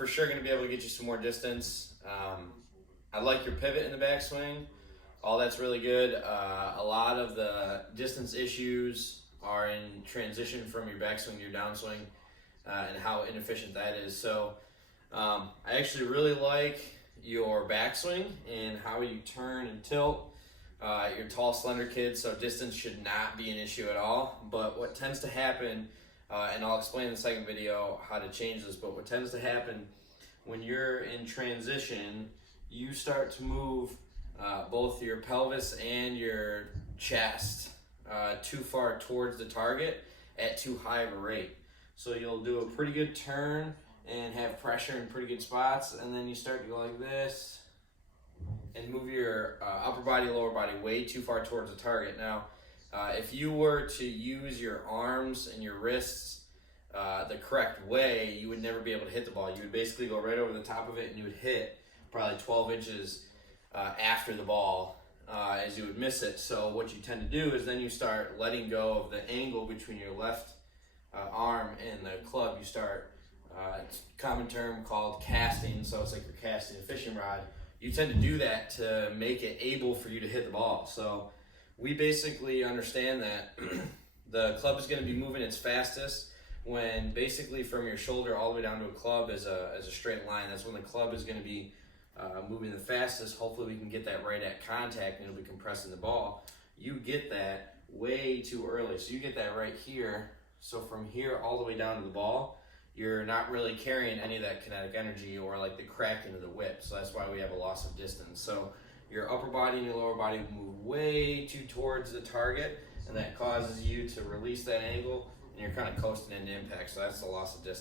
for sure going to be able to get you some more distance. I like your pivot in the backswing. All that's really good. A lot of the distance issues are in transition from your backswing to your downswing and how inefficient that is. So I actually really like your backswing and how you turn and tilt. You're a tall, slender kid, so distance should not be an issue at all. But what tends to happen, and I'll explain in the second video how to change this, but what tends to happen when you're in transition, you start to move both your pelvis and your chest too far towards the target at too high of a rate. So you'll do a pretty good turn and have pressure in pretty good spots, and then you start to go like this and move your upper body, lower body way too far towards the target. Now, if you were to use your arms and your wrists the correct way, you would never be able to hit the ball. You would basically go right over the top of it and you would hit probably 12 inches after the ball as you would miss it. So what you tend to do is then you start letting go of the angle between your left arm and the club. You start, it's a common term called casting, so it's like you're casting a fishing rod. You tend to do that to make it able for you to hit the ball. So we basically understand that the club is going to be moving its fastest when basically from your shoulder all the way down to a club is a straight line. That's when the club is going to be moving the fastest. Hopefully we can get that right at contact and it'll be compressing the ball. You get that way too early. So you get that right here. So from here all the way down to the ball, you're not really carrying any of that kinetic energy or like the cracking of the whip. So that's why we have a loss of distance. So your upper body and your lower body move way too towards the target, and that causes you to release that angle and you're kind of coasting into impact. So that's the loss of distance.